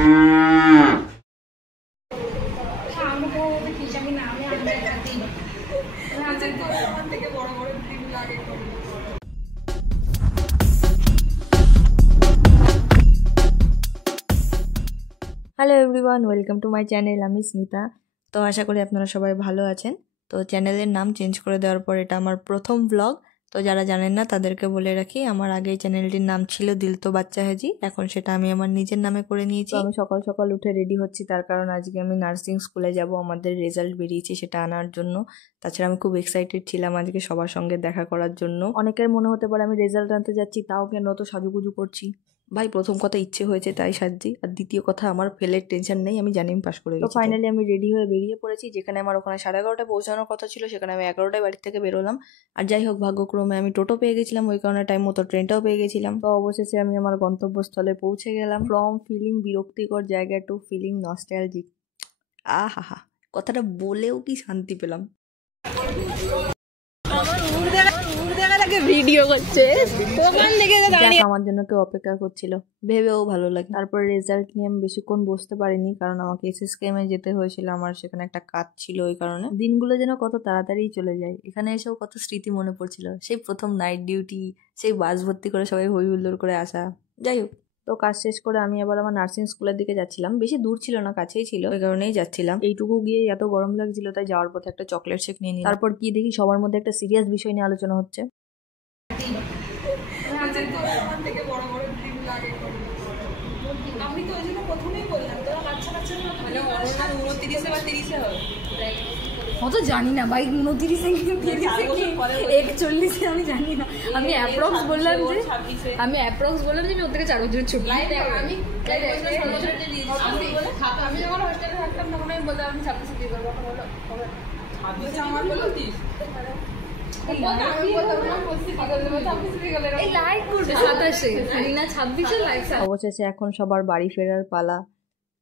Hello everyone, welcome to my channel. আমি স্মিতা। তো আশা করি আপনারা সবাই ভালো আছেন। তো চ্যানেলের নাম চেঞ্জ করে দেওয়ার পর এটা আমার প্রথম ব্লগ। তো যারা জানেন না তাদেরকে বলে রাখি, আমার আগে চ্যানেলটির নাম ছিল দিল তো বাচ্চা হাজি, এখন সেটা আমি আমার নিজের নামে করে নিয়েছি। আমি সকাল সকাল উঠে রেডি হচ্ছি, তার কারণ আজকে আমি নার্সিং স্কুলে যাব, আমাদের রেজাল্ট বেরিয়েছে সেটা আনার জন্য। তাছাড়া আমি খুব এক্সাইটেড ছিলাম আজকে সবার সঙ্গে দেখা করার জন্য। অনেকের মনে হতে পারে আমি রেজাল্ট আনতে যাচ্ছি, তাও কেন অত সাজুগুজু করছি। ভাই, প্রথম কথা ইচ্ছে হয়েছে তাই সাজছি, আর দ্বিতীয় কথা আমার ফেলের টেনশন নেই, আমি জানি আমি পাস করে গেছি। তো ফাইনালি আমি রেডি হয়ে বেরিয়ে পড়েছি। যেখানে আমার ওখানে 11:30 পৌঁছানোর কথা ছিল, সেখানে আমি 11টায় বাড়ি থেকে বেরোলাম। আর যাই হোক, ভাগ্যক্রমে আমি টোটো পেয়ে গেছিলাম, ওই কারণে টাইম মতো ট্রেনটাও পেয়ে গেছিলাম। তো অবশেষে আমি আমার গন্তব্যস্থলে পৌঁছে গেলাম। ফ্রম ফিলিং বিরক্তিকর জায়গা টু ফিলিং নস্টালজিক। আহা, কথাটা বলেও কি শান্তি পেলাম। ভিডিও করছে, আমার জন্য কেউ অপেক্ষা করছিল, ভেবেও ভালো লাগে। তারপর রেজাল্ট নিয়ে আমি বেশিক্ষণ বসতে পারিনি, কারণ আমাকে এসএসকেএমে যেতে হয়েছিল, আমার সেখানে একটা কাজ ছিল। ওই কারণে দিনগুলো যেন কত তাড়াতাড়ি চলে যায়। এখানে এসেও কত স্মৃতি মনে পড়ছিল, সেই প্রথম নাইট ডিউটি, সেই বাস ভর্তি করে সবাই হই হুল্লোড় করে আসা। যাই হোক, তো কাজ শেষ করে আমি আবার আমার নার্সিং স্কুলের দিকে যাচ্ছিলাম। বেশি দূর ছিল না, কাছেই ছিল, ওই কারণেই যাচ্ছিলাম। এইটুকু গিয়ে এত গরম লাগছিল, তাই যাওয়ার পথে একটা চকলেট শেক নিয়ে নিই। তারপর গিয়ে দেখি সবার মধ্যে একটা সিরিয়াস বিষয় নিয়ে আলোচনা হচ্ছে। আমি তো ওই জন্য প্রথমেই বললাম তোরা বাচ্চা কাচ্চা না, মানে 29 বা 30 হবে। অত জানি না ভাই, 29 কি 30 কি 41 আমি জানি না। আমি অ্যাপ্রক্স বললাম যে আমি ওর থেকে 4 বছরের ছোট। আমি যখন হোস্টেলে থাকতাম তখন আমি বলতাম আমি 26 দিয়ে করবো, বলো 26 আমার বলো 30। অবশেষে এখন সবার বাড়ি ফেরার পালা।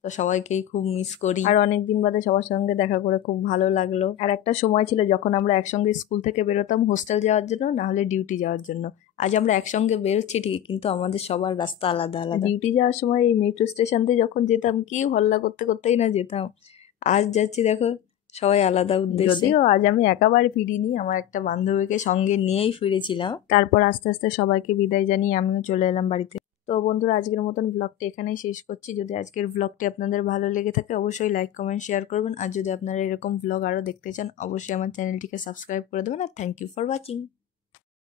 তো সবাইকেই খুব মিস করি, আর অনেকদিন বাদে সবার সঙ্গে দেখা করে খুব ভালো লাগলো। আর একটা সময় ছিল যখন আমরা একসঙ্গে স্কুল থেকে বেরোতাম হোস্টেল যাওয়ার জন্য, না হলে ডিউটি যাওয়ার জন্য। আজ আমরা একসঙ্গে বেরোচ্ছি ঠিকই, কিন্তু আমাদের সবার রাস্তা আলাদা আলাদা। ডিউটি যাওয়ার সময় এই মেট্রো স্টেশন দিয়ে যখন যেতাম, কি হল্লা করতে করতেই না যেতাম। আজ যাচ্ছি দেখো সবাই আলাদা উদ্দেশ্যে। যদিও আজ আমি একেবারে ফিরিনি, আমার একটা বান্ধবীকে সঙ্গে নিয়েই ফিরেছিলাম। তারপর আস্তে আস্তে সবাইকে বিদায় জানিয়ে আমিও চলে এলাম বাড়িতে। তো বন্ধুরা, আজকের মতন ব্লগটি এখানেই শেষ করছি। যদি আজকের ব্লগটি আপনাদের ভালো লেগে থাকে অবশ্যই লাইক কমেন্ট শেয়ার করবেন, আর যদি আপনারা এরকম ব্লগ আরও দেখতে চান অবশ্যই আমার চ্যানেলটিকে সাবস্ক্রাইব করে দেবেন। আর থ্যাংক ইউ ফর ওয়াচিং।